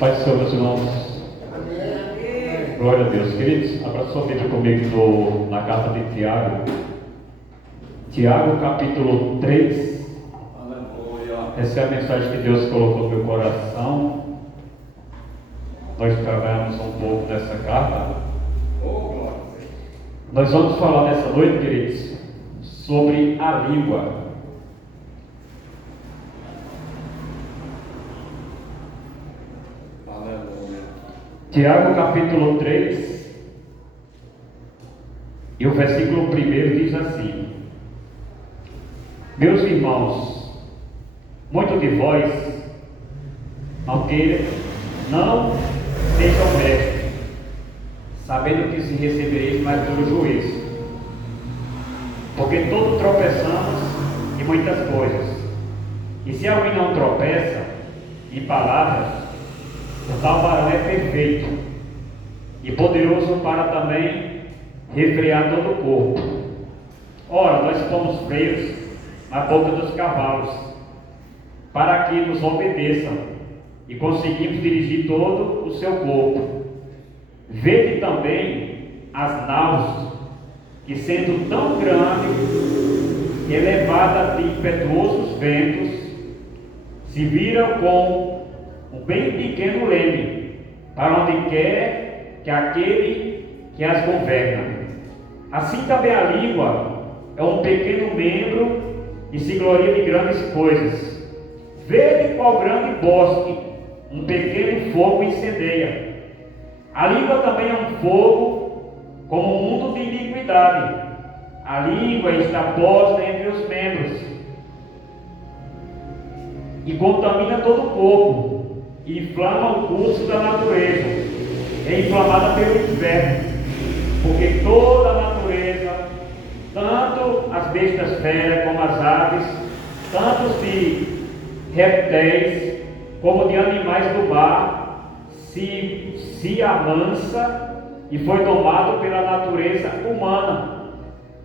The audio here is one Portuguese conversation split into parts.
Pai do Senhor, meus irmãos. Amém. Glória a Deus. Queridos, abra sua Bíblia comigo na carta de Tiago. Tiago, capítulo 3. Aleluia. Essa é a mensagem que Deus colocou no meu coração. Nós trabalhamos um pouco nessa carta. Nós vamos falar nessa noite, queridos, sobre a língua. Tiago capítulo 3 e o versículo 1 diz assim: Meus irmãos, muito de vós não sejam mestres, sabendo que se recebereis mais duro juízo, porque todos tropeçamos em muitas coisas, e se alguém não tropeça em palavras, o tal varão é perfeito e poderoso para também refrear todo o corpo. Ora, nós fomos freios na boca dos cavalos, para que nos obedeçam, e conseguimos dirigir todo o seu corpo. Vede também as naus, que sendo tão grande e elevada de impetuosos ventos, se viram com um bem pequeno leme, para onde quer que aquele que as governa. Assim também a língua é um pequeno membro e se gloria de grandes coisas. Vede qual grande bosque um pequeno fogo incendeia. A língua também é um fogo, como um mundo de iniquidade. A língua está posta entre os membros e contamina todo o corpo, e inflama o curso da natureza, é inflamada pelo inferno, porque toda a natureza, tanto as bestas feras como as aves, tanto de répteis como de animais do mar, se amansa e foi domado pela natureza humana.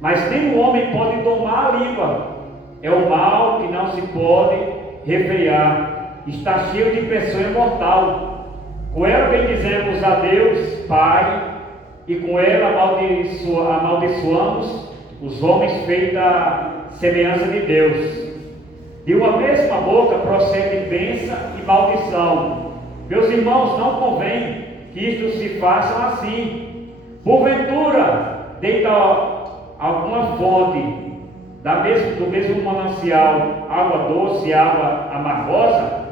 Mas nem o homem pode domar a língua, é o mal que não se pode refrear. Está cheio de pessoa imortal. Com ela bendizemos a Deus Pai, e com ela amaldiçoamos os homens feitos à semelhança de Deus. De uma mesma boca procede bênção e maldição. Meus irmãos, não convém que isto se faça assim. Porventura, deita alguma fonte do mesmo manancial água doce e água amargosa?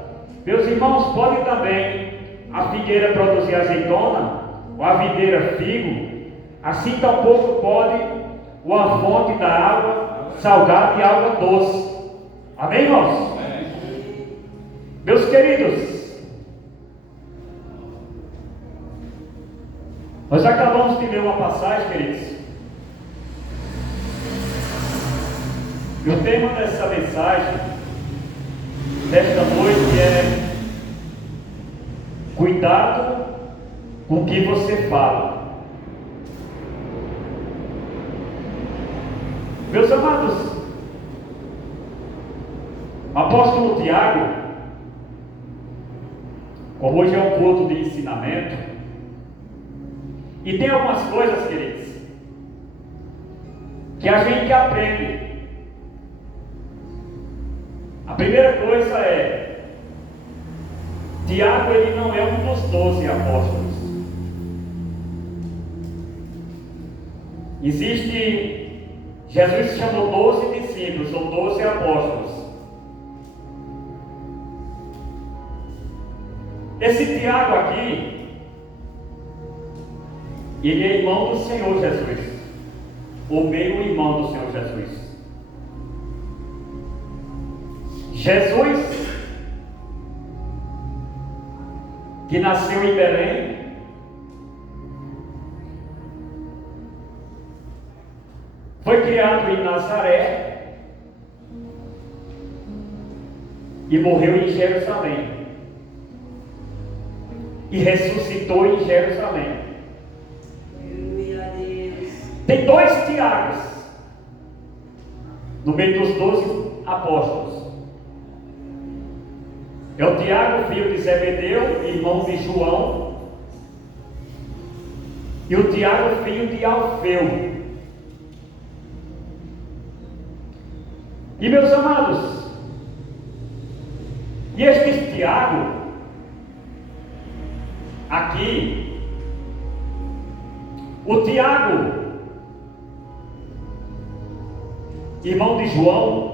Meus irmãos, pode também a figueira produzir azeitona, ou a videira figo? Assim tampouco pode uma fonte da água salgada e água doce. Amém, irmãos? Amém. Meus queridos, nós acabamos de ler uma passagem, queridos, e o tema dessa mensagem desta noite é: cuidado com o que você fala. Meus amados, o apóstolo Tiago, como hoje é um culto de ensinamento, e tem algumas coisas, queridos, que a gente aprende. A primeira coisa é: Tiago, ele não é um dos 12 apóstolos. Jesus chamou 12 discípulos, ou 12 apóstolos. Esse Tiago aqui, ele é irmão do Senhor Jesus, ou meio irmão do Senhor Jesus. Jesus, que nasceu em Belém, foi criado em Nazaré e morreu em Jerusalém e ressuscitou em Jerusalém. Tem 2 Tiagos no meio dos 12 apóstolos. É o Tiago, filho de Zebedeu, irmão de João, e o Tiago, filho de Alfeu. E meus amados, e este Tiago, aqui, o Tiago, irmão de João,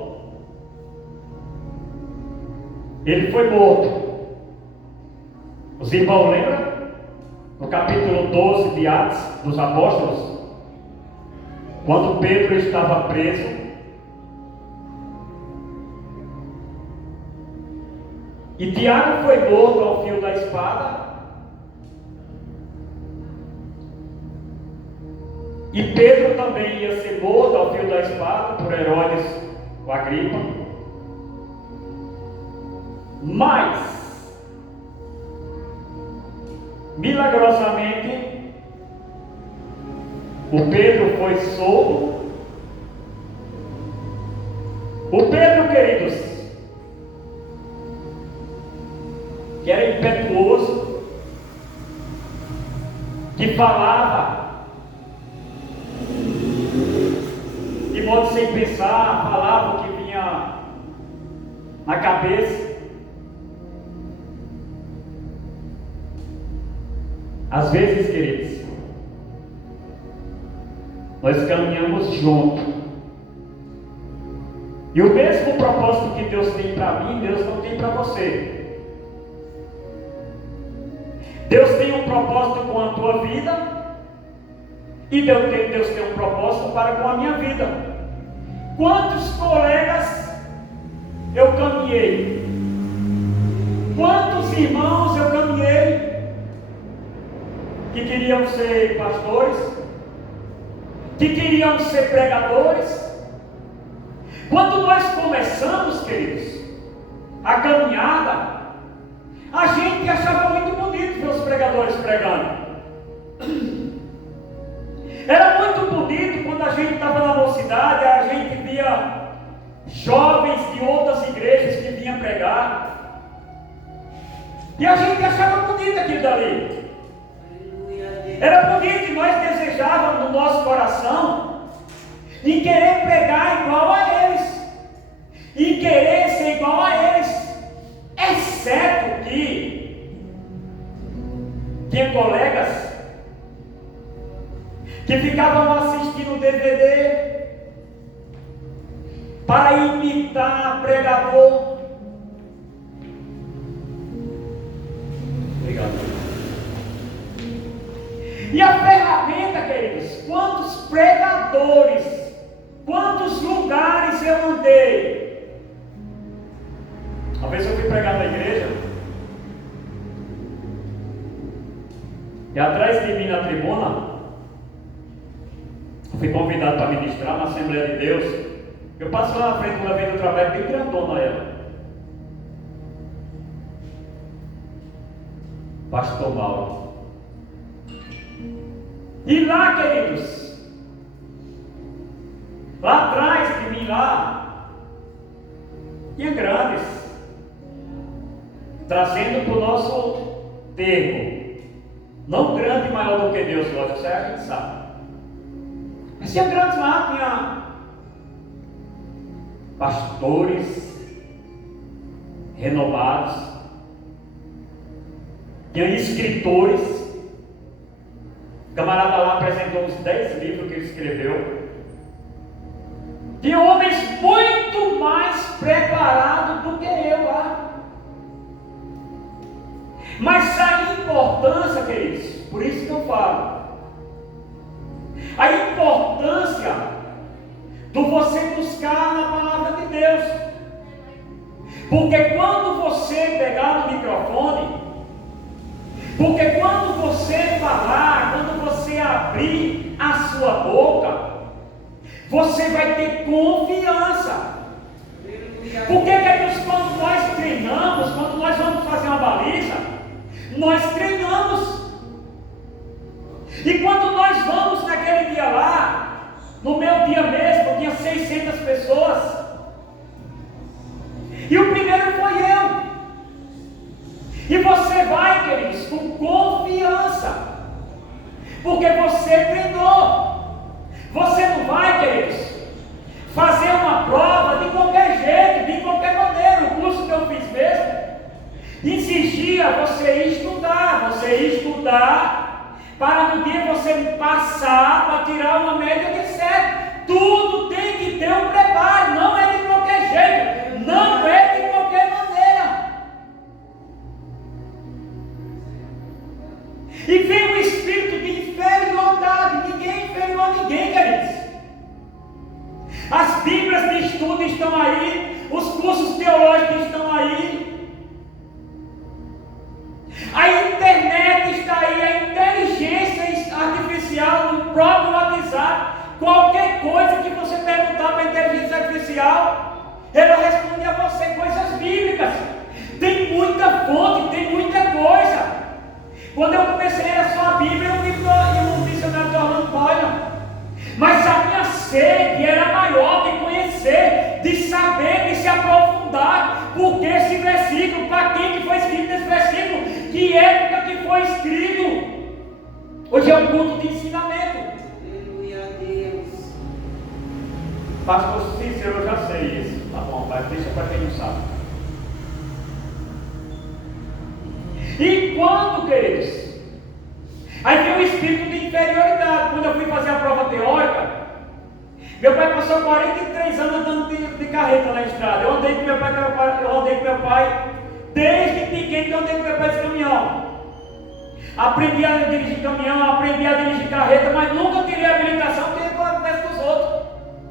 ele foi morto. Os irmãos lembram? No capítulo 12 de Atos dos Apóstolos, quando Pedro estava preso, e Tiago foi morto ao fio da espada, e Pedro também ia ser morto ao fio da espada por Herodes o Agripa. Mas, milagrosamente, o Pedro foi solto. O Pedro, queridos, que era impetuoso, que falava de modo sem pensar, falava o que vinha na cabeça. Às vezes, queridos, nós caminhamos junto, e o mesmo propósito que Deus tem para mim, Deus não tem para você. Deus tem um propósito com a tua vida, e Deus tem um propósito para com a minha vida. Quantos colegas eu caminhei? Quantos irmãos eu caminhei que queriam ser pastores, que queriam ser pregadores? Quando nós começamos, queridos, a caminhada, a gente achava muito bonito ver os pregadores pregando. Era muito bonito quando a gente estava na mocidade, a gente via jovens de outras igrejas que vinham pregar, e a gente achava bonito aquilo dali. Era bonito, e nós desejávamos no nosso coração em querer pregar igual a eles, e querer ser igual a eles. Exceto que tinha colegas que ficavam assistindo DVD para imitar pregador. Obrigado. E a ferramenta, queridos, quantos pregadores, quantos lugares eu andei. Uma vez eu fui pregar na igreja, e atrás de mim na tribuna, fui convidado para ministrar na Assembleia de Deus. Eu passo lá na frente uma vez do trabalho, bem grandona ela. Pastor Mauro. E lá, queridos, lá atrás de mim, lá, tinha grandes, trazendo para o nosso termo, não grande maior do que Deus, lógico, isso aí a gente sabe. Mas tinha grandes lá, tinha pastores renomados, tinha escritores. O camarada lá apresentou uns 10 livros que ele escreveu. Tinha homens muito mais preparados do que eu lá. Mas a importância, queridos, por isso que eu falo, a importância do você buscar na palavra de Deus. Porque quando você pegar no microfone, porque quando você falar, quando você abrir a sua boca, você vai ter confiança. Porque, queridos, quando nós treinamos, quando nós vamos fazer uma baliza, nós treinamos. E quando nós vamos naquele dia lá, no meu dia mesmo, tinha 600 pessoas. E o primeiro foi eu. E você vai, queridos, com confiança, porque você treinou. Você não vai, queridos, fazer uma prova de qualquer jeito, de qualquer maneira. O curso que eu fiz mesmo exigia você estudar, para no dia você passar, para tirar uma média de 7. Tudo tem que ter um preparo, não é de qualquer jeito, não é de qualquer maneira. E vem um espírito de inferioridade. Ninguém é inferior a ninguém, queridos. As bíblias de estudo estão aí, os cursos teológicos estão aí, a internet está aí, a inteligência artificial no próprio WhatsApp. Qualquer coisa que você perguntar para a inteligência artificial, ela responde a você coisas bíblicas. Tem muita fonte, tem muita coisa. Quando eu comecei a ler só a Bíblia, eu li um dicionário de Orlando Boyle. Mas a minha sede era maior de conhecer, de saber, de se aprofundar. Porque esse versículo, para quem que foi escrito esse versículo? Que época que foi escrito? Hoje é um culto de ensinamento. Aleluia a Deus. Pastor Cícero, eu já sei isso. Tá bom, mas deixa para quem não sabe. E quando, queridos? Aí vem o espírito de inferioridade. Quando eu fui fazer a prova teórica, meu pai passou 43 anos andando de carreta na estrada. Eu andei com meu pai, desde pequeno eu andei com meu pai de caminhão. Aprendi a dirigir caminhão, aprendi a dirigir carreta, mas nunca tirei a habilitação porque eu converso dos outros.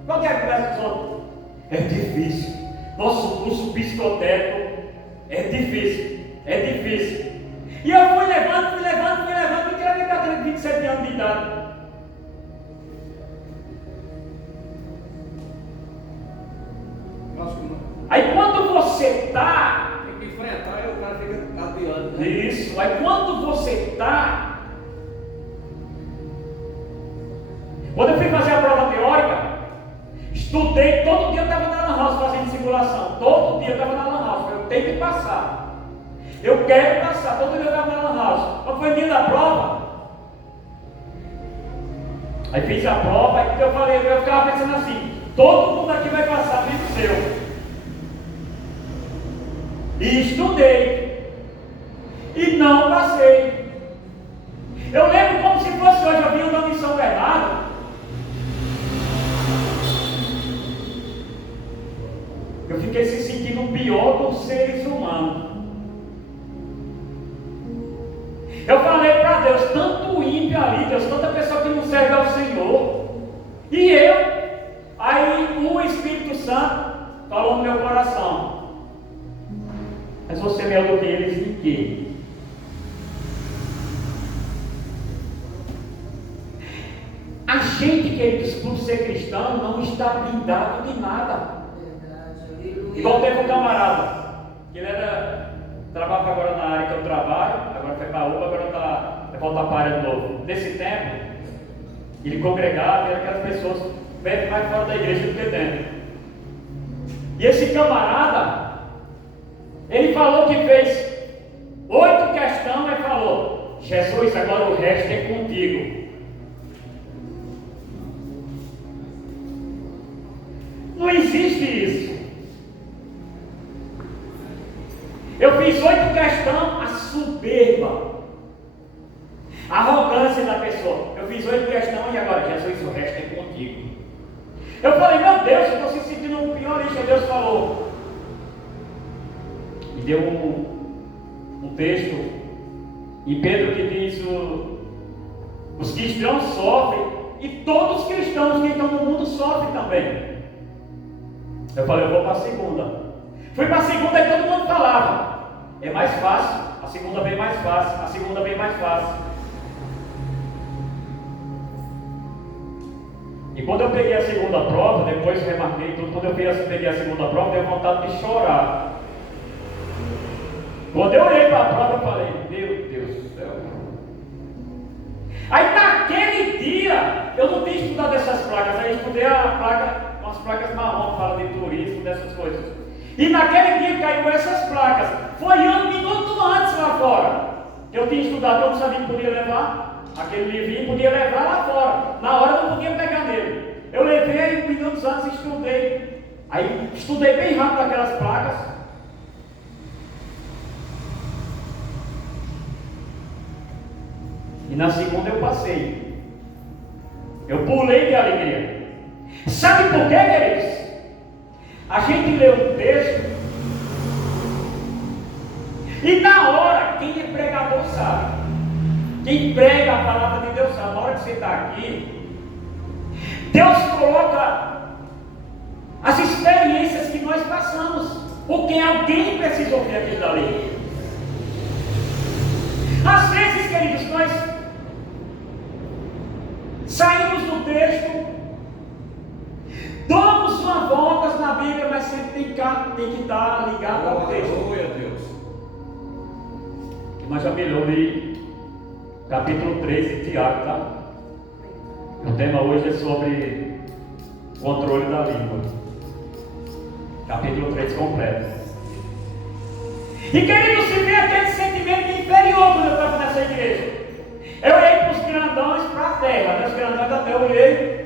Qual que é a conversa dos outros? É difícil. Nosso curso psicotécnico é difícil. É difícil. E eu fui levando, e tirei a minha carteira de 27 anos de idade. Aí quando você está, tem que enfrentar e o cara fica apiando, né? isso, aí quando você está, quando eu fui fazer a prova teórica, estudei, todo dia eu estava na Lan House fazendo simulação, todo dia eu estava na Lan House, eu tenho que passar, eu quero passar, todo dia eu estava na Lan House. Quando foi o dia da prova, aí fiz a prova, aí eu ficava pensando assim, todo mundo aqui vai passar, menos eu. E estudei, e não passei. Eu lembro como se fosse hoje, eu vim andando em São Bernardo. Eu fiquei se sentindo o pior dos seres humanos. Eu falei para Deus, tanto ímpio ali, Deus, tanta pessoa que não serve ao Senhor. E eu, aí o Espírito Santo falou no meu coração, mas você é melhor do que eles em quê? A gente, queridos, por ser cristão, não está blindado de nada. Igual teve um camarada, que ele trabalhava agora na área que eu trabalho, agora foi para a UPA, agora vai voltar para a área de novo. Nesse tempo, ele congregava e era aquelas pessoas bem mais fora da igreja do que dentro. E esse camarada, ele falou que fez 8 questões e falou, Jesus, agora o resto é contigo. Não existe isso. Eu fiz 8 questões, a soberba, a arrogância da pessoa. Eu fiz 8 questões e agora, Jesus, o resto é contigo. Eu falei, meu Deus, eu estou se sentindo um piorista. Deus falou, me deu um texto em Pedro que diz: os cristãos sofrem, e todos os cristãos que estão no mundo sofrem também. Eu falei, eu vou para a segunda. Fui para a segunda e todo mundo falava, é mais fácil, a segunda vem mais fácil, a segunda vem mais fácil. E quando eu peguei a segunda prova, depois remarquei tudo, quando eu peguei a segunda prova, deu vontade de chorar. Quando eu olhei para a prova, eu falei, meu Deus do céu. Aí naquele dia, eu não tinha estudado essas placas, aí eu estudei umas placas marrom, que fala de turismo, dessas coisas. E naquele dia caiu essas placas. Foi um minuto antes, lá que eu tinha estudado, eu não sabia que podia levar aquele livrinho, podia levar lá fora. Na hora eu não podia pegar nele. Eu levei minutos antes e estudei. Aí estudei bem rápido aquelas placas. E na segunda eu passei. Eu pulei de alegria. Sabe por quê, queridos? A gente lê um texto e na hora, quem é pregador sabe. Quem prega a palavra de Deus sabe. Na hora que você está aqui, Deus coloca as experiências que nós passamos, porque alguém precisa ouvir aquilo dali. Às vezes, queridos, nós saímos do texto, damos uma volta na Bíblia, mas sempre tem que estar ligado ao texto. Glória a Deus. Mas já melhor ler capítulo 3 de Tiago, tá? O tema hoje é sobre controle da língua. Capítulo 3 completo. E querido, se vê aquele sentimento inferior quando eu estava nessa igreja. Eu olhei para os grandões, para a terra, os grandões da terra, eu olhei.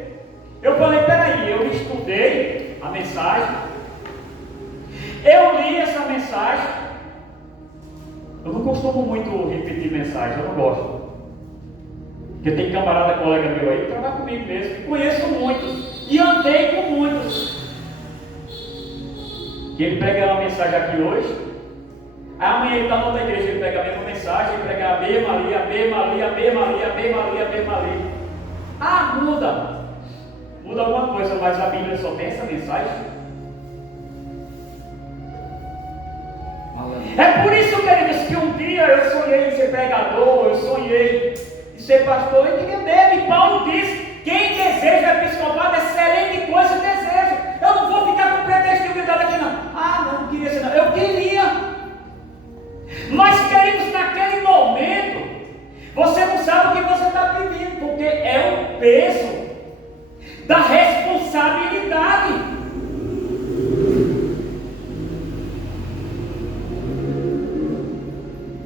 Eu falei, peraí, eu estudei a mensagem. Eu li essa mensagem. Eu não costumo muito repetir mensagem, eu não gosto. Porque tem camarada, colega meu aí, que trabalha comigo mesmo. Conheço muitos e andei com muitos. Que ele prega uma mensagem aqui hoje. Aí amanhã ele está na outra igreja, ele pega a mesma mensagem, ele prega a mesma ali, a mesma ali, a mesma ali, a mesma ali, a mesma ali. Ah, muda. Muda alguma coisa, mas a Bíblia só tem essa mensagem. É por isso, queridos, que um dia eu sonhei em ser pregador, eu sonhei em ser pastor, e ninguém deve. E Paulo disse: quem deseja episcopado, excelente coisa deseja. Eu não vou ficar com pretexto de humildade aqui, não. Ah, não queria ser, não. Eu queria. Mas, queridos, naquele momento, você não sabe o que você está pedindo, porque é o peso da responsabilidade.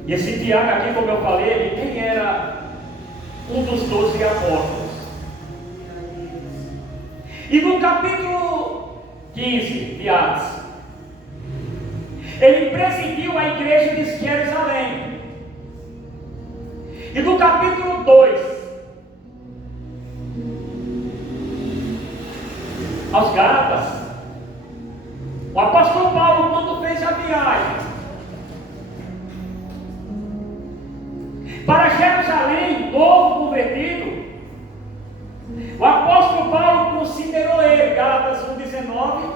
E esse Tiago aqui, como eu falei, ele nem era um dos 12 apóstolos. E no capítulo 15 de Atos, ele presidiu a igreja de Jerusalém. E no capítulo 2, aos Gálatas, o apóstolo Paulo, quando fez a viagem para Jerusalém, novo convertido, o apóstolo Paulo considerou ele, Gálatas 1,19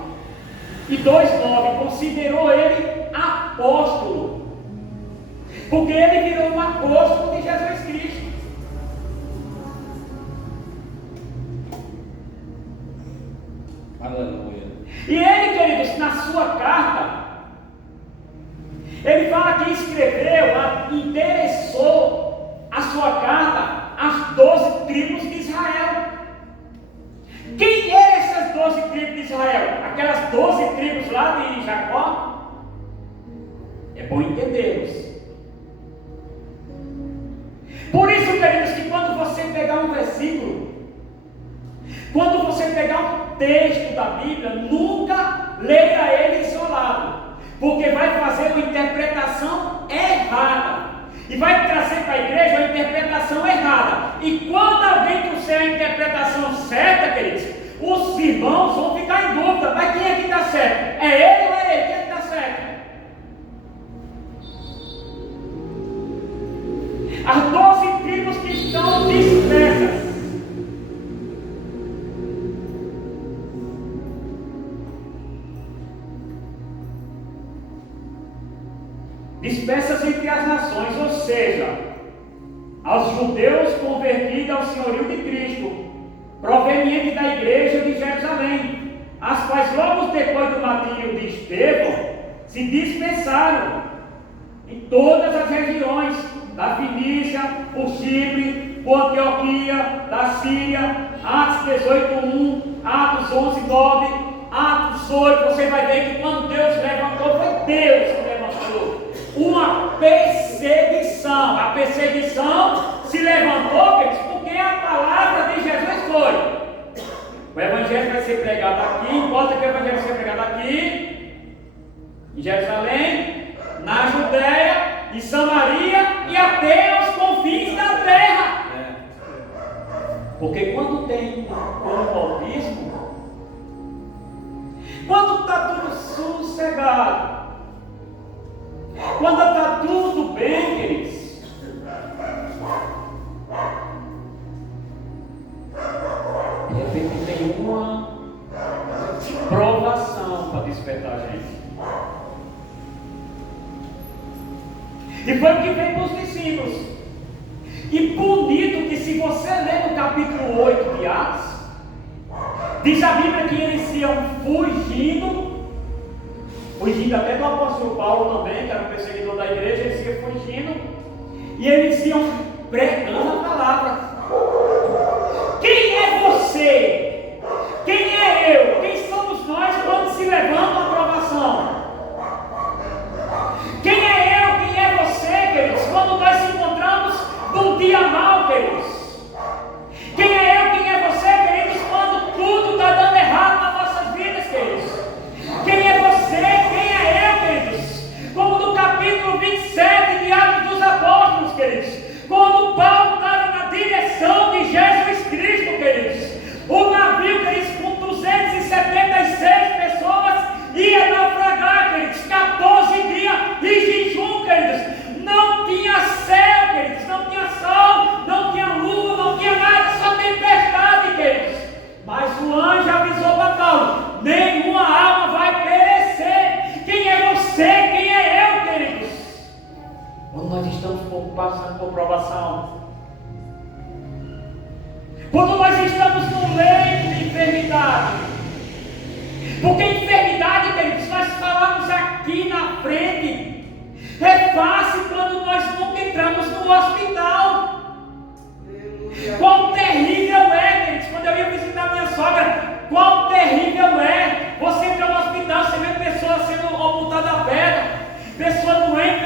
e 2,9, considerou ele apóstolo, porque ele virou um apóstolo de Jesus Cristo. Aleluia. E ele, queridos, na sua carta, ele fala que escreveu, interessou a sua carta às 12 tribos de Israel. Quem eram essas 12 tribos de Israel? Aquelas 12 tribos lá de Jacó? É bom entendermos. Por isso, queridos, que quando você pegar um versículo, quando você pegar um texto da Bíblia, nunca leia ele isolado, porque vai fazer uma interpretação errada e vai trazer para a igreja uma interpretação errada. E quando alguém trouxer a interpretação certa, queridos, os irmãos vão ficar em dúvida: mas quem é que está certo? É ele ou é ele? Quem é que está certo? As 12 tribos que estão dispersas, dispersas entre as nações, ou seja, aos judeus convertidos ao senhorio de Cristo, proveniente da igreja de Jerusalém, as quais logo depois do martírio de Estevão se dispersaram em todas as regiões da Fenícia, por Chipre, por Antioquia, da Síria. Atos 18:1, Atos 11:9, Atos 8. Você vai ver que quando Deus levantou, foi Deus que levantou uma perseguição. A perseguição se levantou, queridos, porque a palavra de Jesus foi: o evangelho vai ser pregado aqui, importa que o evangelho vai ser pregado aqui, em Jerusalém, na Judéia, em Samaria e até aos confins da terra. Porque quando tem monoteísmo, quando está tudo sossegado, quando está tudo bem, queridos, de repente tem uma provação para despertar a gente. E foi o que veio para os discípulos. E bonito que, se você ler no capítulo 8 de Atos, diz a Bíblia que eles iam fugindo até do apóstolo Paulo também, que era um perseguidor da igreja. Eles iam fugindo e eles iam pregando a palavra. Quem é você? Quem é eu? Quem somos nós quando se levanta a provação? Quem é eu? Quem é você, queridos? Quando nós se encontramos num dia mau, queridos? Quem é eu? Quem é você, queridos? Quando tudo está dando errado nas nossas vidas, queridos? Quem é você? Quem é eu, queridos? Como no capítulo 27 de Atos dos Apóstolos, queridos, quando Paulo estava na direção de Jesus Cristo, queridos, o navio, queridos, com 276 pessoas ia naufragar, queridos, 14 dias de jejum, queridos, não tinha céu, queridos, não tinha sol, não tinha lua, não tinha nada, só tempestade, queridos. Mas o anjo avisou para Paulo: nenhuma alma vai perecer. Quem é você? Quem é eu, queridos? Quando nós estamos passando por provação, quando nós estamos no leito de enfermidade, porque enfermidade, queridos, nós falamos aqui na frente, é fácil quando nós nunca entramos no hospital. Quão terrível é, queridos, quando eu ia visitar minha sogra, quão terrível é você entrar no hospital, você vê pessoa sendo amputada a perna, pessoa doente,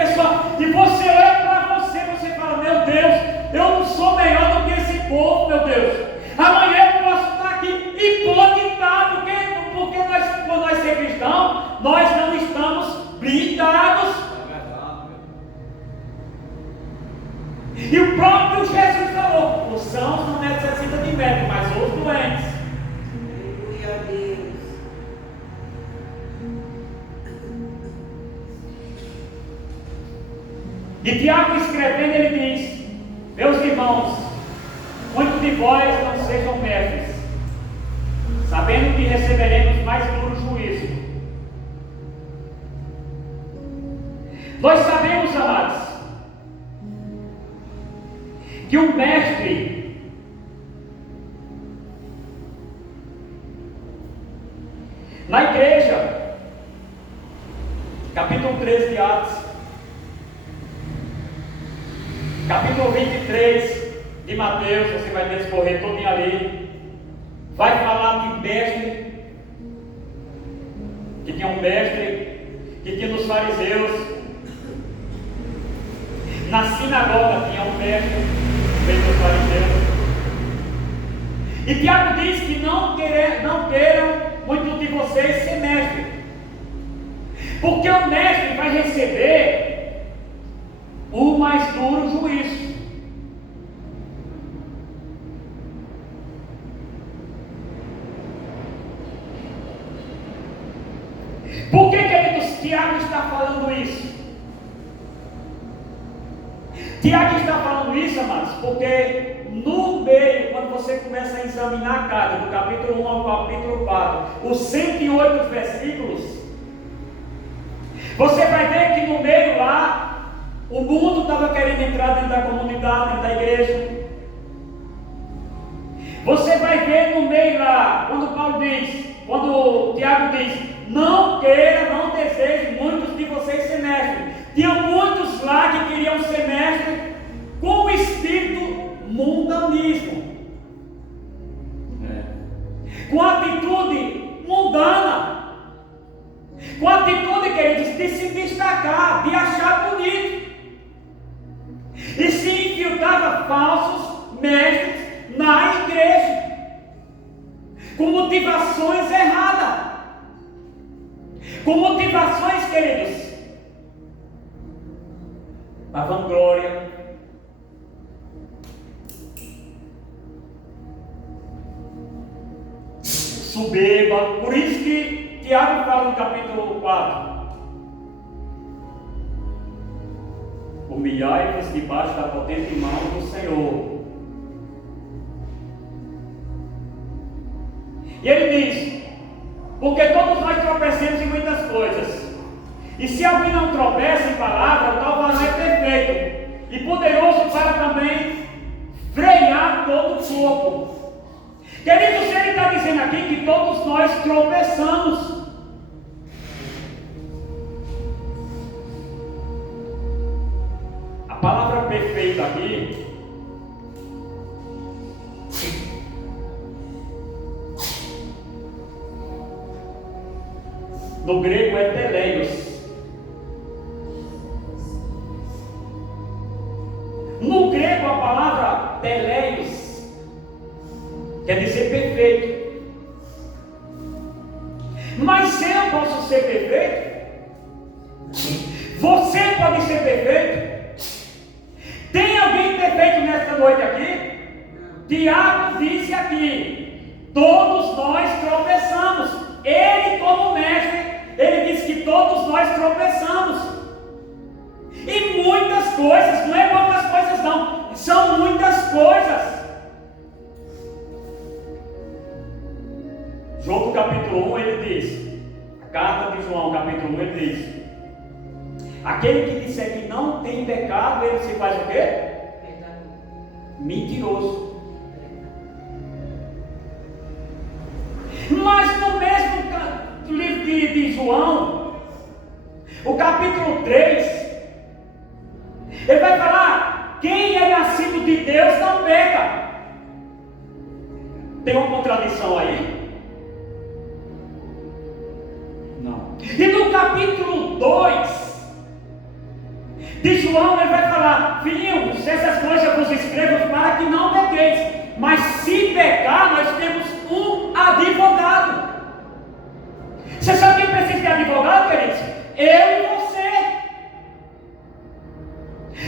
e você olha para você, você fala: meu Deus, eu não sou melhor do que esse povo, meu Deus. Amanhã eu posso estar aqui, e pode estar, porque nós, por nós ser cristãos, nós não estamos blindados. E o próprio Jesus falou: os sãos não necessitam de médico, mas os doentes. Aleluia a Deus. E Tiago, escrevendo, ele diz: meus irmãos, muitos de vós não sejam mestres, sabendo que receberemos mais duro juízo. Nós sabemos, amados, que o mestre na igreja, capítulo 13 de Atos, capítulo 23 de Mateus, você vai discorrer todinho ali, vai falar de mestre, que tinha um mestre, que tinha nos fariseus, na sinagoga tinha um mestre, veio dos fariseus. E Tiago diz que não queiram muitos de vocês ser mestre, porque o mestre vai receber o mais duro juízo. Por que, queridos, Tiago está falando isso? Tiago está falando isso, amados, porque no meio, quando você começa a examinar a carta, do capítulo 1 ao capítulo 4, os 108 versículos, você vai ver que no meio lá, o mundo estava querendo entrar dentro da comunidade, dentro da igreja. Você vai ver no meio lá, quando Tiago diz: não queira, não deseje muitos de vocês ser mestres. Tinha muitos lá que queriam ser mestres com o espírito mundanismo, com atitude mundana, com atitude, queridos, de se destacar, de achar bonito. E falsos mestres na igreja, com motivações erradas, com motivações, queridos, a vanglória, soberba. Por isso que Tiago fala no capítulo 4: humilhai-vos debaixo da potente mão do Senhor. E ele diz: porque todos nós tropecemos em muitas coisas, e se alguém não tropeça em palavra, o tal varão é perfeito e poderoso para também frear todo o corpo. Queridos, ele está dizendo aqui que todos nós tropeçamos. A palavra perfeito aqui no grego é teleios. No grego a palavra teleios quer dizer perfeito. Mas se eu posso ser perfeito, você pode ser perfeito. Tem alguém perfeito nesta noite aqui? Tiago disse aqui: todos nós tropeçamos. Ele, como mestre, ele disse que todos nós tropeçamos. E muitas coisas, não é poucas coisas não, são muitas coisas. João capítulo 1 ele diz, a carta de João capítulo 1 ele diz: aquele que disser que não tem pecado, ele se faz o quê? Mentiroso. Mas no mesmo livro de João, o capítulo 3, ele vai falar: quem é nascido de Deus não peca. Tem uma contradição aí? Não. E no capítulo 2 de João, ele vai falar: filhinhos, essas coisas eu vos escrevo para que não pequeis, mas se pecar, nós temos um advogado. Você sabe quem precisa de advogado, queridos? Eu e você.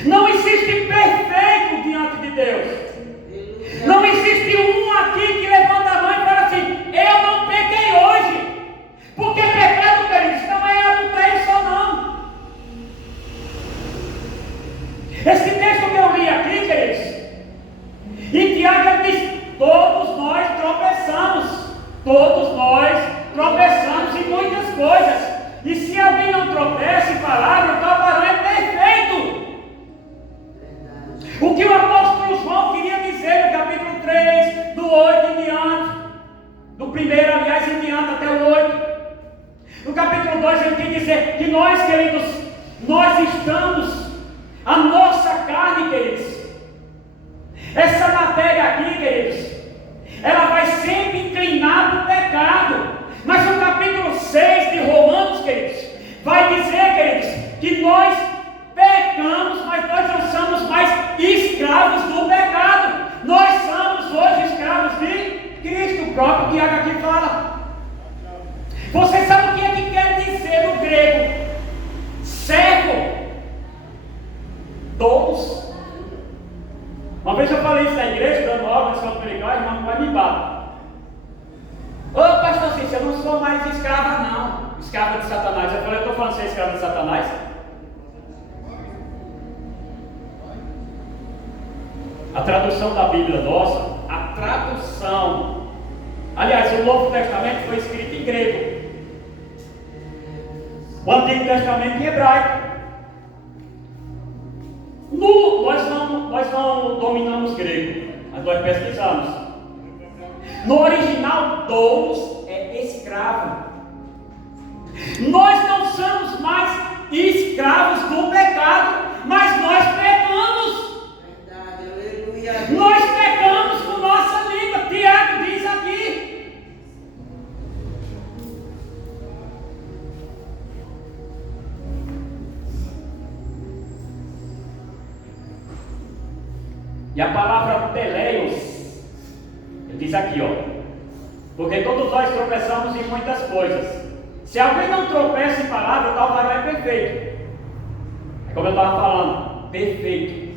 Não existe perfeito diante de Deus. Não existe um aqui que levanta a mão e fala assim: eu não pequei hoje. Porque pecado, queridos, não é adultério só não. Esse texto que eu li aqui, queridos, e Tiago diz: todos nós tropeçamos. Todos nós tropeçamos em muitas coisas. E se alguém não tropeça em palavra, o tal varão é perfeito. O que o apóstolo João queria dizer no capítulo 3, do 8 em diante, do primeiro, aliás, em diante até o 8. No capítulo 2 ele quer dizer que nós, queridos, nós estamos, a nossa carne, queridos, essa matéria aqui, queridos, ela vai sempre inclinar para o pecado. Mas no capítulo 6 de Romanos, queridos, vai dizer, queridos, que nós pecamos, mas nós não somos mais escravos do pecado. Nós somos hoje escravos de Cristo. O próprio Tiago aqui fala. Você sabe o que é que quer dizer no grego? Cego. Doulos. Uma vez eu falei isso na igreja, dando aula na escola dominical, a irmã vai me bater. Ô pastor Cícero, eu não sou mais escrava não, escrava de Satanás. Eu falei: eu estou falando que você é escrava de Satanás? A tradução da Bíblia nossa, a tradução, aliás, o Novo Testamento foi escrito em grego, o Antigo Testamento em hebraico. Nós não dominamos grego, mas nós pesquisamos. No original, doulos é escravo. Nós não somos mais escravos do pecado, mas nós pecamos. Verdade, aleluia. Nós pecamos com nossa língua. Tiago diz aqui. E a palavra teleios, ele diz aqui, porque todos nós tropeçamos em muitas coisas. Se alguém não tropeça em palavra, tal varão é perfeito. É como eu estava falando, perfeito.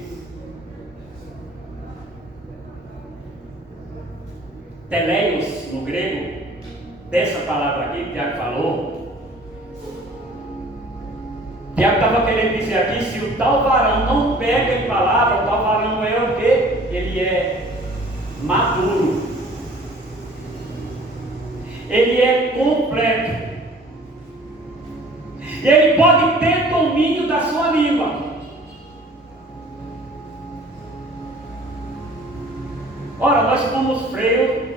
Teleios, no grego, dessa palavra aqui que Tiago falou, Tiago estava querendo dizer aqui, se o tal varão não pega em palavra, o tal varão é o quê? Ele é maduro. Ele é completo. E ele pode ter domínio da sua língua. Ora, nós pomos freio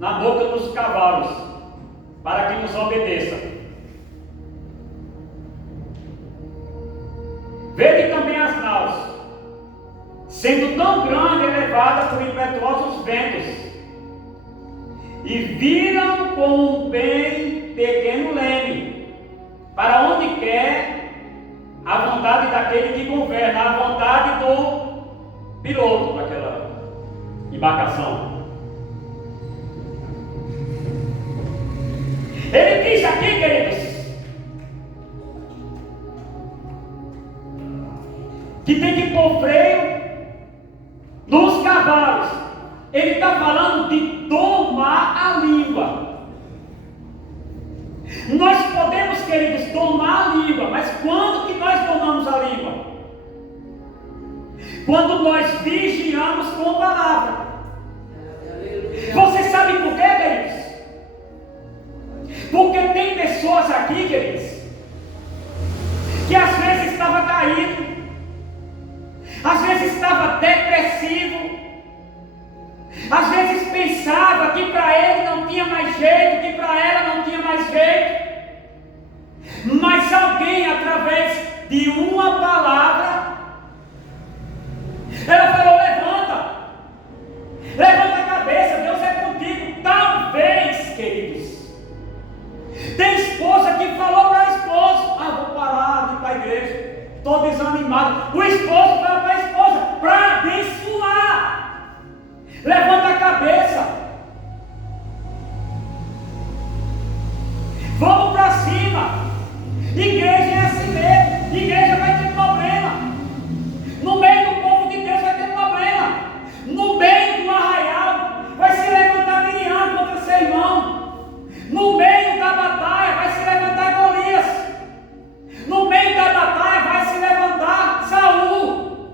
na boca dos cavalos, para que nos obedeça. Vede também as naus, sendo tão grande e elevada por impetuosos ventos, e viram com um bem pequeno leme, para onde quer a vontade daquele que governa, a vontade do piloto daquela embarcação. Ele diz aqui, queridos, que tem que pôr freio nos cavalos. Ele está falando de domar a língua. Nós podemos, queridos, domar a língua, mas quando que nós domamos a língua? Quando nós vigiamos com a palavra. Você sabe por quê, queridos? Porque tem pessoas aqui, queridos, que às vezes estava caído, às vezes estava depressivo, às vezes pensava que para ele não tinha mais jeito, que para ela não tinha mais jeito, mas alguém, através de uma palavra, ela falou: levanta a cabeça, Deus é contigo. Talvez, queridos, tem esposa que falou para a esposa: vou parar de ir para a igreja, estou desanimado. O esposo fala para a esposa para abençoar: levanta a cabeça, vamos para cima. Igreja é assim mesmo, igreja vai ter problema, no meio do povo de Deus vai ter problema, no meio do arraial vai se levantar Miriam contra seu irmão, no meio da batalha vai se levantar Golias, no meio da batalha vai se levantar Saul,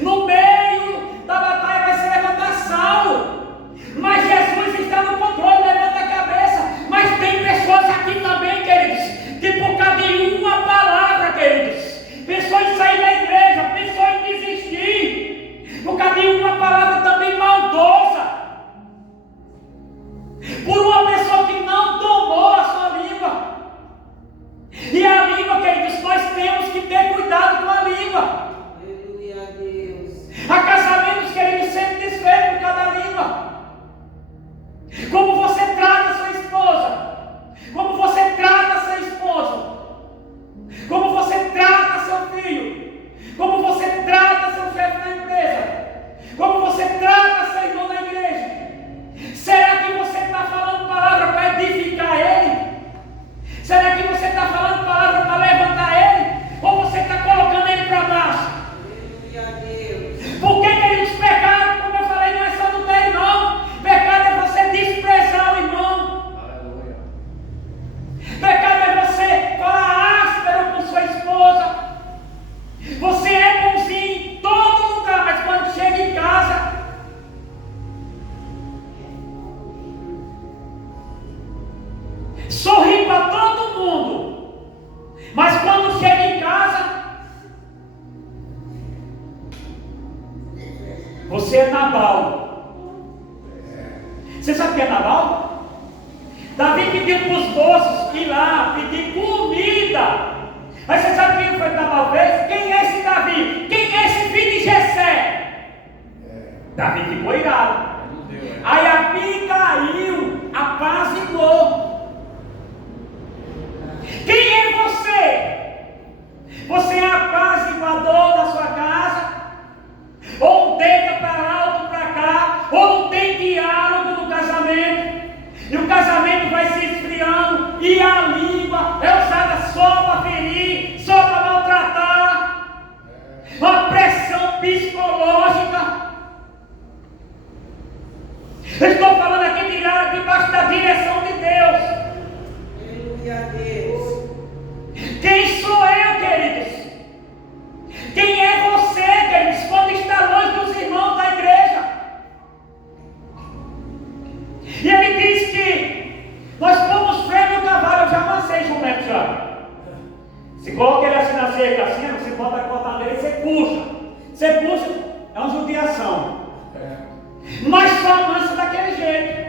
no meio da batalha vai se levantar Saulo, mas Jesus está no controle. Levanta a cabeça. Mas tem pessoas aqui também, queridos, que por causa de uma palavra, queridos, pensou em sair da igreja, pensou em desistir, por causa de uma palavra também maldosa, por uma pessoa que não domou a sua língua. E a língua, queridos, nós temos que ter cuidado com a língua. Aleluia a Deus. Há casamentos, queridos, sempre desfeitos por causa da língua. Como você trata sua esposa, como você trata seu esposo, como você trata seu filho, como você trata seu chefe na empresa, como você trata seu irmão na igreja. Será que você está falando palavra para edificar ele? Será que você está falando palavra para levantar ele? Ou você está colocando ele para baixo? Aleluia a Deus. Porque, queridos, pecado, como eu falei, não é só do teu irmão. Pecado é você desprezar o irmão. Aleluia. Pecado é você falar áspero com sua esposa. Você é bonzinho em todo lugar, mas quando chega em casa, sorri para todo mundo, mas quando chega em casa, você é Nabal. Você sabe o que é Nabal? Davi pediu para os moços ir lá pedir comida. Mas você sabe quem foi que Nabal fez? Quem é esse Davi? Quem é esse filho de Jessé? Davi ficou irado. Aí Abigail apaziguou. Quem é você? Você é apaziguador da sua casa? psicológica. Eu estou falando aqui debaixo da direção de Deus. Aleluia a Deus. Quem sou eu, queridos? Quem é você, queridos, quando está longe dos irmãos da igreja? E ele diz que nós pomos freio no cavalo. Eu já amancei jumento já. Se coloca ele assim na seca, assim, você bota a cota dele e você puxa. Você puxa, é uma judiação. Mas só amansa daquele jeito.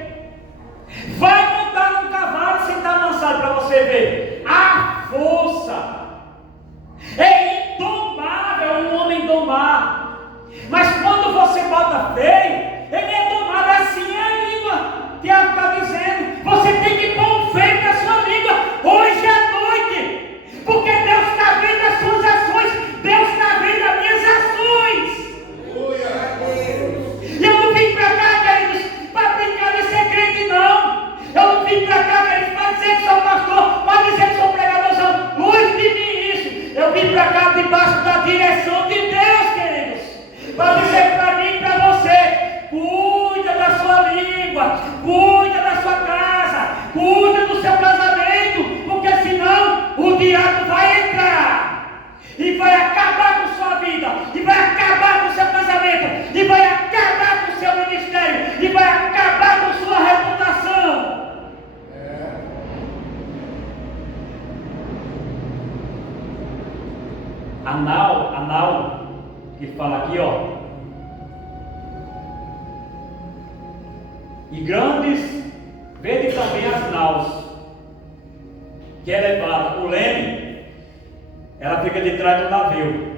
Vai montar num cavalo sem estar amansado para você ver. A força é indomável, um homem domar. Mas quando você bota freio, ele é domado. Assim é a língua. Tiago está dizendo, você tem que pôr um freio na sua língua hoje à noite, porque Deus está vendo as suas ações, Deus está vendo as minhas ações. Aleluia a Deus. E eu não vim para cá, queridos, para brincar de ser crente, não. Eu não vim para cá, queridos, para dizer que sou pastor, para dizer que sou pregador, longe de mim isso. Eu vim para cá debaixo da direção de Deus, queridos, para dizer para mim e para você: cuida da sua língua, cuida da sua casa, cuida do seu casamento, porque senão o diabo vai entrar e vai acabar com sua vida, e vai acabar com seu casamento, e vai acabar com seu ministério, e vai acabar com sua reputação. Anal, que fala aqui, ó. E grandes, vede também as naus, que é levada. O leme, ela fica de trás do navio.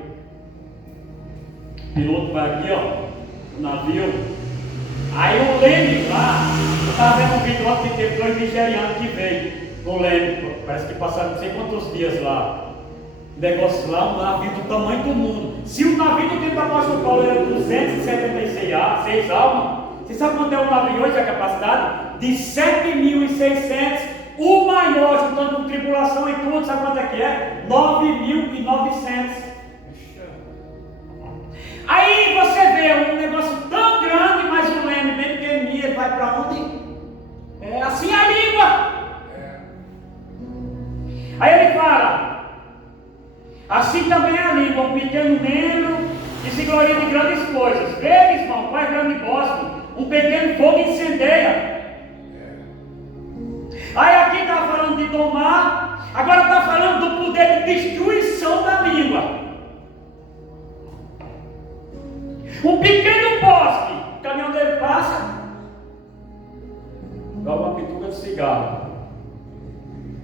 O piloto vai aqui, ó, o navio. Aí o leme lá, eu estava vendo um vídeo ontem que teve 2 nigerianos que veio no leme. Parece que passaram não sei quantos dias lá. O negócio lá, um navio do tamanho do mundo. Se o navio do tempo do apóstolo Paulo era 276 almas, você sabe quanto é o navio hoje, a capacidade? De 7.600, o maior, juntando com tripulação e tudo, sabe quanto é que é? 9.900. Aí você vê um negócio tão grande, mas o leme bem pequenininho, ele vai para onde? É assim a língua. Aí ele fala, assim também a língua, um pequeno membro que se gloria de grandes coisas. Veja, irmão, qual é grande bosque? Um pequeno fogo incendeia. Aí aqui está falando de domar, agora está falando do poder de destruição da língua. Um pequeno bosque, o caminhão dele passa, dá uma pituca de cigarro.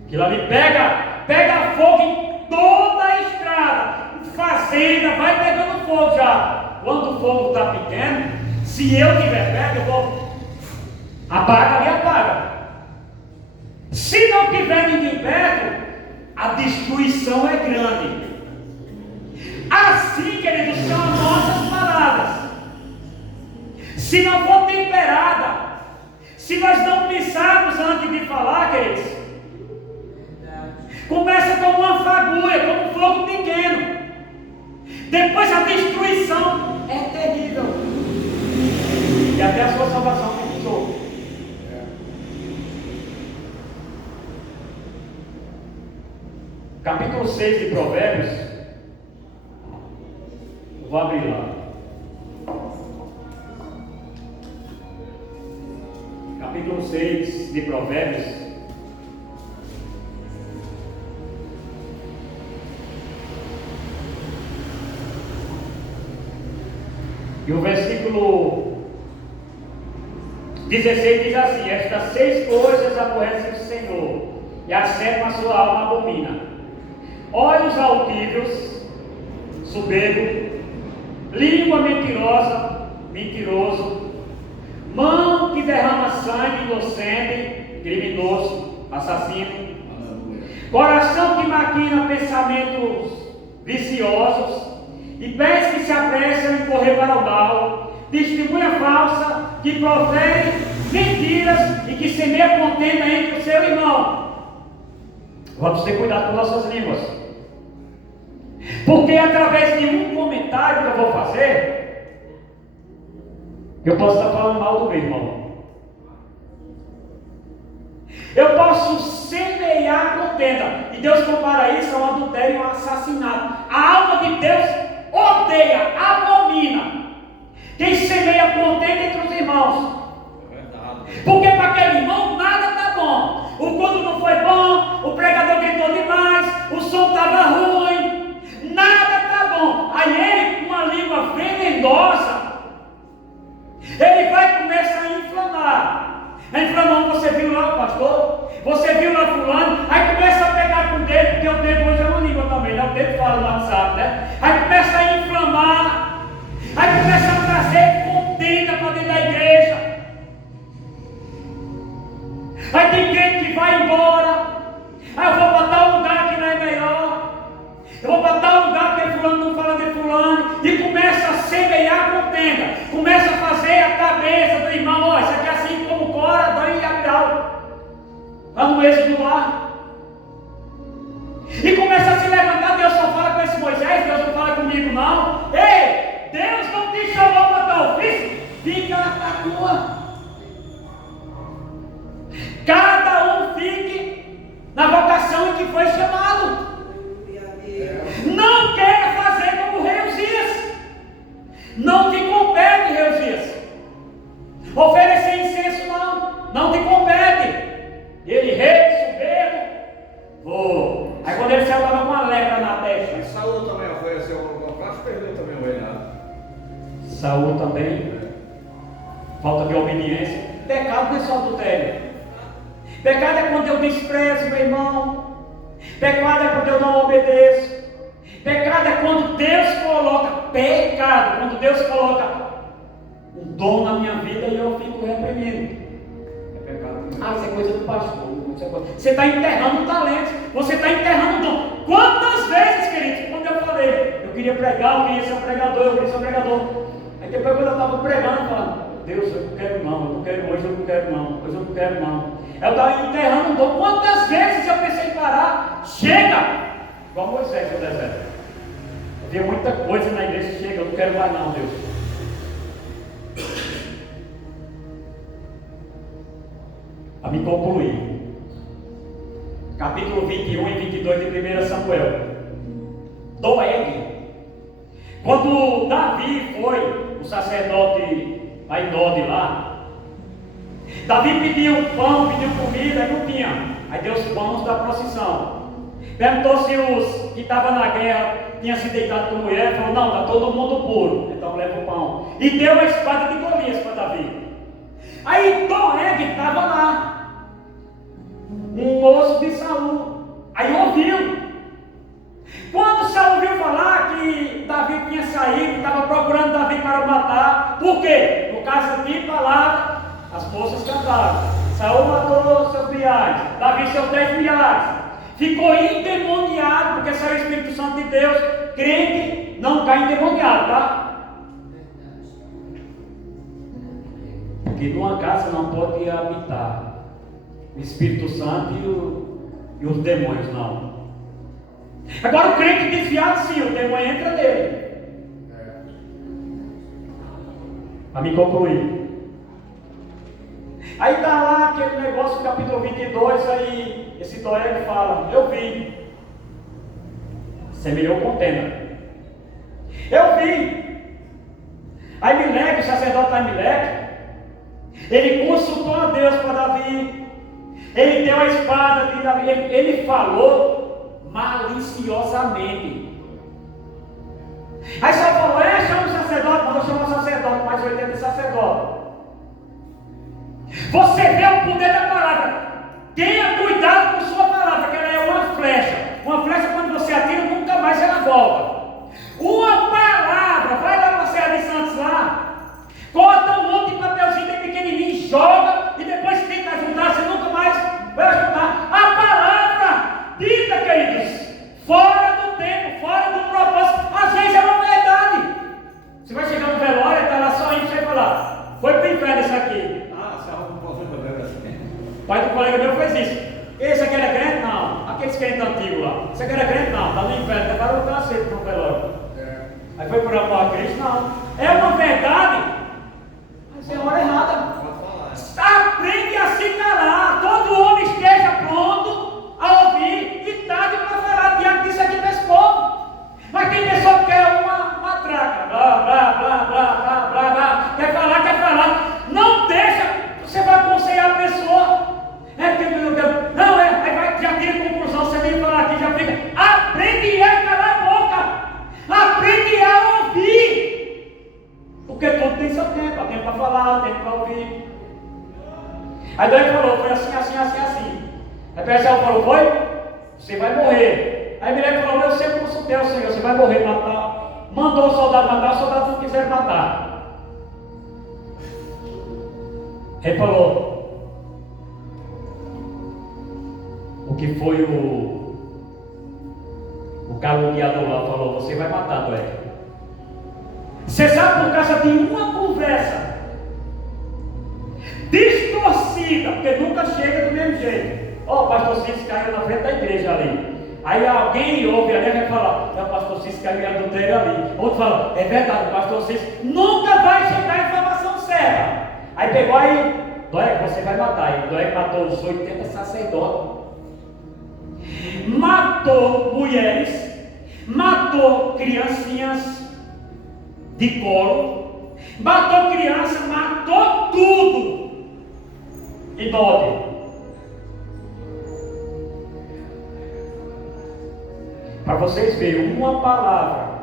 Aquilo ali pega fogo em toda a estrada, fazenda, vai pegando fogo já. Quando o fogo está pequeno, se eu tiver perto, eu vou apaga ali, apaga. Se não tiver ninguém perto, a destruição é grande. Assim, queridos, são as nossas palavras. Se não for temperada, se nós não pensarmos antes de falar, queridos, começa como uma fagulha, como um fogo pequeno. Depois a destruição é terrível. E até a sua salvação começou. Capítulo 6 de Provérbios. Vou abrir lá. Capítulo 6 de Provérbios. E o versículo 16 diz assim: estas 6 coisas aborrece o Senhor, e a 7ª sua alma abomina: olhos altivos, soberbo, língua mentirosa, mentiroso, mão que derrama sangue inocente, criminoso, assassino, coração que maquina pensamentos viciosos, e pés que se apressam em correr para o mal, testemunha falsa que profere mentiras e que semeia contenda entre o seu irmão. Vamos ter cuidado com nossas línguas, porque através de um comentário comentário que eu vou fazer, eu posso estar falando mal do meu irmão. Eu posso semear contenda. E Deus compara isso a um adultério e um assassinato. A alma de Deus odeia, abomina quem semeia contenda entre os irmãos. Porque para aquele irmão nada está bom. O culto não foi bom, o pregador gritou demais, o som estava ruim, nada está bom. Aí ele, com uma língua venenosa, ele vai começar a inflamar. A inflamar, você viu lá o pastor? Você viu lá fulano? Aí começa a pegar com o dedo, porque o dedo hoje é uma língua também, né? O dedo fala no WhatsApp, né? Aí começa a inflamar, aí começa a trazer contenda para dentro da igreja. Aí tem gente que vai embora. Aí eu vou botar um lugar que não é melhor. Eu vou botar um lugar que fulano não fala de fulano. E começa a semear contenda. Começa a fazer a cabeça do irmão. Ó, isso aqui é assim como Cora, Dan e Abial. Lá no êxodo lá. E começa a se levantar. Deus só fala com esse Moisés. Deus não fala comigo não. Ei, Deus não te chamou para tal ofício. Fica na tua. Cada um fique na vocação em que foi chamado. Não queira fazer como o rei Uzias. Não te compete, rei Uzias. Oferecer incenso não te compete. Ele, rei, soberbo. Aí quando ele saiu, estava com uma lepra na testa. E Saul também ofereceu um prato e perdeu também o reinado. Saul também. Falta de obediência. Pecado não é só adultério. Pecado é quando eu desprezo meu irmão. Pecado é quando eu não obedeço. Pecado é quando Deus coloca pecado, quando Deus coloca um dom na minha vida e eu fico reprimindo. É pecado. Ah, isso é coisa do pastor. Você está enterrando um talento. Você está enterrando um dom. Quantas vezes, queridos, quando eu falei, eu queria pregar, eu queria ser um pregador, eu queria ser um pregador. Aí depois quando eu estava pregando, eu falava, Deus, eu não quero irmão, eu não quero hoje, eu não quero irmão, hoje eu não quero irmão. Eu estava enterrando um dom. Quantas vezes eu pensei em parar? Chega! Igual Moisés no deserto. Eu via muita coisa na igreja. Chega, eu não quero mais não, Deus. A me concluir. Capítulo 21 e 22 de 1 Samuel. Doeg. Quando Davi foi, o sacerdote Aidode lá, Davi pediu pão, pediu comida, não tinha. Aí deu os pães da procissão. Perguntou se os que estavam na guerra tinham se deitado com mulher. Falou, não, está todo mundo puro. Então leva o pão. E deu a espada de Golias para Davi. Aí Doeg estava lá, um moço de Saul. Aí ouviu. Quando Saul ouviu falar que Davi tinha saído, estava procurando Davi para matar. Por quê? Por causa de palavra. As moças cantaram. Saul matou seus milhares, Davi seus 10 milhares. Ficou endemoniado, porque saiu o Espírito Santo de Deus. Crente não cai endemoniado, tá? Porque numa casa não pode habitar o Espírito Santo e os demônios, não. Agora o crente desviado, sim, o demônio entra nele. Para me concluir. Aí está lá aquele negócio, capítulo 22, aí esse Doeg fala, eu vi. Semeou contenda. Eu vi. Aimeleque, o sacerdote Aimeleque, ele consultou a Deus para Davi. Ele deu a espada de Davi. Ele falou maliciosamente. Aí só falou, chama o sacerdote, mandou chamar o sacerdote, mais 80 sacerdotes. Você vê o poder da palavra. Tenha cuidado com sua palavra, que ela é uma flecha. Uma flecha, quando você atira, nunca mais ela volta. Uma palavra, vai lá para a Serra de Santos lá, corta um monte de papelzinho bem pequenininho, joga e depois tenta ajudar, você nunca mais vai ajudar. A palavra dita, queridos, fora do tempo, fora do propósito, às vezes é uma verdade. Você vai chegar no velório, está lá só indo, você vai falar, foi para o inferno isso aqui. O pai do colega meu fez isso. Esse aqui era crente? Não. Aqueles crentes antigos lá. Esse aqui era crente? Não. Está no inferno. Agora eu estou aceito no velório. Aí foi por amor a Cristo? Não. É uma verdade, mas é a hora errada. Aprende a se calar. Todo homem esteja pronto a ouvir e tarde para falar diante disso aqui desse povo. Mas tem pessoa que quer uma traca. Blá, blá, blá, blá, blá, blá, blá. Quer falar. Não deixa. Você vai aconselhar a pessoa. Não, aí já tira conclusão. Você vem falar aqui, já fica. Aprende a calar a boca. Aprende a ouvir. Porque tudo tem seu tempo. Há tempo para falar, há tempo para ouvir. Aí Deus falou, foi assim. Aí Pessoal falou, foi? Você vai morrer. Aí Mireia falou, eu sempre consultei o Senhor, você vai morrer, matar. Mandou o soldado matar, os soldados não quiseram matar. Ele falou, o que foi o caluniador lá, falou, você vai matar, Doé. Você sabe, por causa de uma conversa distorcida, porque nunca chega do mesmo jeito. Ó, o pastor Cícero caiu na frente da igreja ali. Aí alguém ouve ali e vai falar, o pastor Cícero caiu em adultério ali. Outro fala, é verdade, o pastor Cícero nunca vai chegar a informação certa. Aí pegou aí, Doé, você vai matar. Aí Doé matou os 80 sacerdotes. Matou mulheres, matou criancinhas de colo, matou criança, matou tudo. E note, para vocês verem, uma palavra,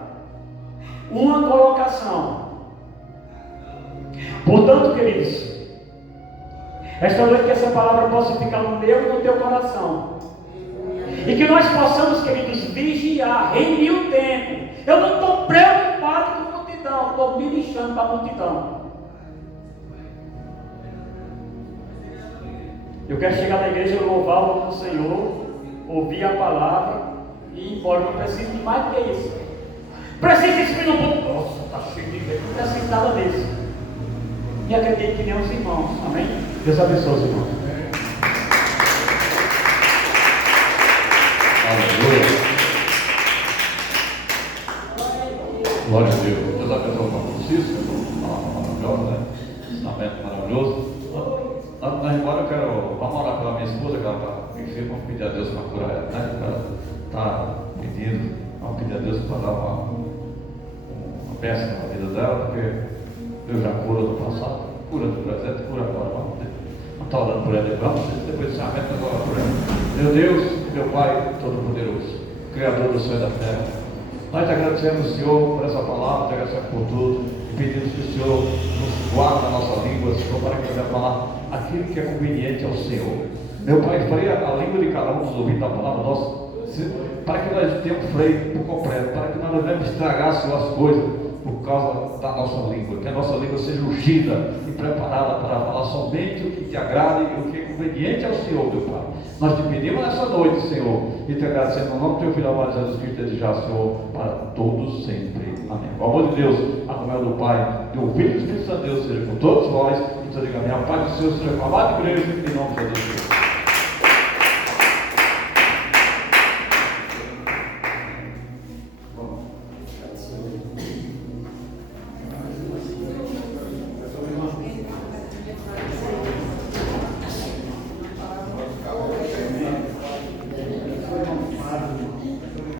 uma colocação. Portanto, queridos, esta noite que essa palavra possa ficar no meu e no teu coração, e que nós possamos, queridos, vigiar, remir o tempo. Eu não estou preocupado com a multidão, estou me lixando para a multidão. Eu quero chegar na igreja, louvar o nome do Senhor, ouvir a palavra e ir embora. Não preciso de mais do que isso. Preciso de espírito no mundo. Nossa, está cheio de igreja. Não preciso de nada disso. E acredito que nem os irmãos. Amém? Deus abençoe os irmãos. Aleluia. Glória a Deus. Deus abençoe o irmão Cícero. Maravilhoso, né? Ensinamento maravilhoso. Nós embora eu quero, vamos orar pela minha esposa, que ela está enferma, vamos pedir a Deus para curar ela, né? Ela está pedindo, vamos pedir a Deus para dar uma peça na vida dela, porque Deus já cura do passado, cura do presente, cura agora. Vamos estar orando por ela, vamos, depois do ensinamento, nós oramos por ela. Meu Deus, meu Pai Todo-Poderoso, Criador do céu e da terra, nós te agradecemos, Senhor, por essa palavra, te agradecemos por tudo, e pedimos que o Senhor nos guarde a nossa língua, Senhor, para que possamos falar aquilo que é conveniente ao Senhor. Meu Pai, freia a língua de cada um dos ouvintes da palavra nossa, para que nós tenhamos freio por completo, para que nós não devemos estragar, Senhor, as coisas por causa da nossa língua, que a nossa língua seja ungida e preparada para falar somente o que te agrade e o que é conveniente ao Senhor, meu Pai. Nós te pedimos nessa noite, Senhor, e te agradecemos no nome do teu Filho amado Jesus Cristo, desejar, Senhor, para todos sempre. Amém. O amor de Deus, a comunhão do Pai, do Filho e do Espírito Santo de Deus seja com todos nós, e todos digam amém. A paz do Senhor seja com a amada igreja, em nome de Jesus.